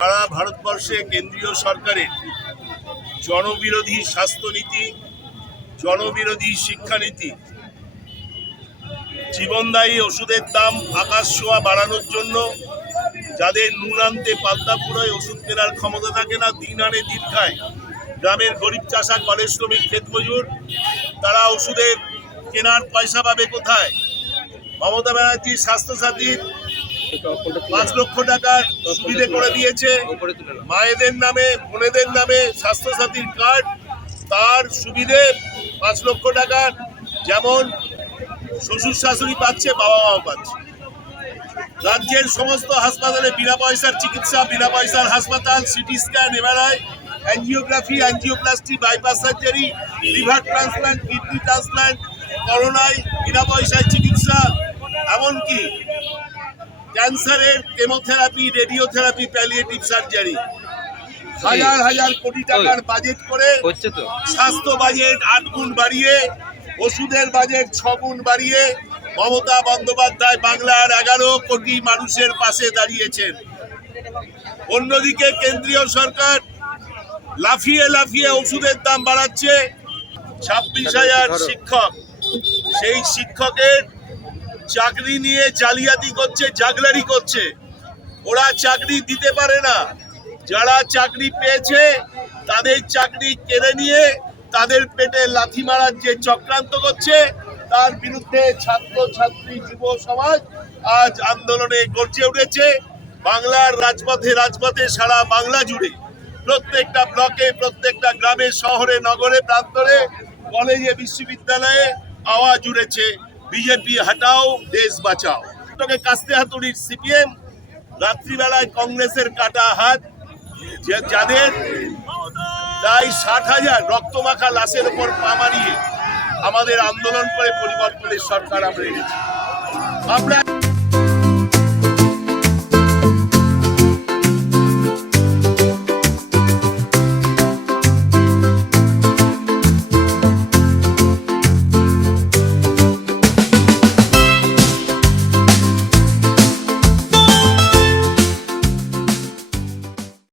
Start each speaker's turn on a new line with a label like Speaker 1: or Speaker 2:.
Speaker 1: সারা ভারতবর্ষে কেন্দ্রীয় সরকারের জনবিরোধী স্বাস্থ্যনীতি, জনবিরোধী শিক্ষানীতি, জীবনদায়ী ওষুধের দাম আকাশ ছোঁয়া বাড়ানোর জন্য যাদের নুন আনতে পাল্টা পুরোয় ওষুধ কেনার ক্ষমতা থাকে না, দিন আনে দিন খায়। গ্রামের গরিব চাষা কলেজ শ্রমিক ক্ষেত মজুর তারা ওষুধের কেনার পয়সা পাবে কোথায়? মমতা ব্যানার্জি স্বাস্থ্যসাথীর পাঁচ লক্ষ টাকার সুবিধে করে দিয়েছে। মায়েদের নামে বোনেদের নামে স্বাস্থ্যসাথীর কার্ড তার সুবিধে পাঁচ লক্ষ টাকার যেমন শ্বশুর শাশুড়ি পাচ্ছে বাবা মাও পাচ্ছে। রাজ্যের সমস্ত হাসপাতালে বিনা পয়সার চিকিৎসা বিনা পয়সার হাসপাতাল CT scan MRI angiography angioplasty bypass surgery liver transplant kidney transplant করোনায় বিনা পয়সায় চিকিৎসা এমনকি ক্যান্সারের কেমোথেরাপি রেডিওথেরাপি প্যালিয়েটিভ সার্জারি হাজার হাজার কোটি টাকার বাজেট করে
Speaker 2: হচ্ছে তো।
Speaker 1: স্বাস্থ্য বাজেট আট গুণ বাড়িয়ে ওষুধের বাজেট ছ গুণ বাড়িয়ে মমতা বন্দ্যোপাধ্যায় বাংলার এগারো কোটি মানুষের পাশে দাঁড়িয়েছেন। অন্যদিকে কেন্দ্রীয় সরকার লাফিয়ে লাফিয়ে ওষুধের দাম বাড়াচ্ছে। ছাব্বিশ হাজার শিক্ষক সেই শিক্ষকের চাকরি নিয়ে জালিয়াতি করছে, জাগলারি করছে। ওরা চাকরি দিতে পারে না। যারা চাকরি পেয়েছে, তাদের চাকরি কেড়ে নিয়ে তাদের পেটে লাথি মারার যে চক্রান্ত করছে, তার বিরুদ্ধে ছাত্র ছাত্রী যুব সমাজ আজ আন্দোলনে গর্জে উঠেছে। বাংলার রাজপথে রাজপথে সারা বাংলা জুড়ে প্রত্যেকটা ব্লকে, প্রত্যেকটা গ্রামে, শহরে, নগরে, প্রান্তরে, কলেজে, বিশ্ববিদ্যালয়ে আওয়াজ উড়েছে বিজেপি হাটাও, দেশ বাঁচাও। তোকে কাস্তে হাতুড়ির সিপিএম, রাত্রিবেলায় কংগ্রেসের কাটা হাত যাদের প্রায় ষাট হাজার রক্তমাখা লাশের উপর পা মারিয়ে আমাদের আন্দোলন করে পরিবর্তনের সরকার আমরা এনেছি। আমরা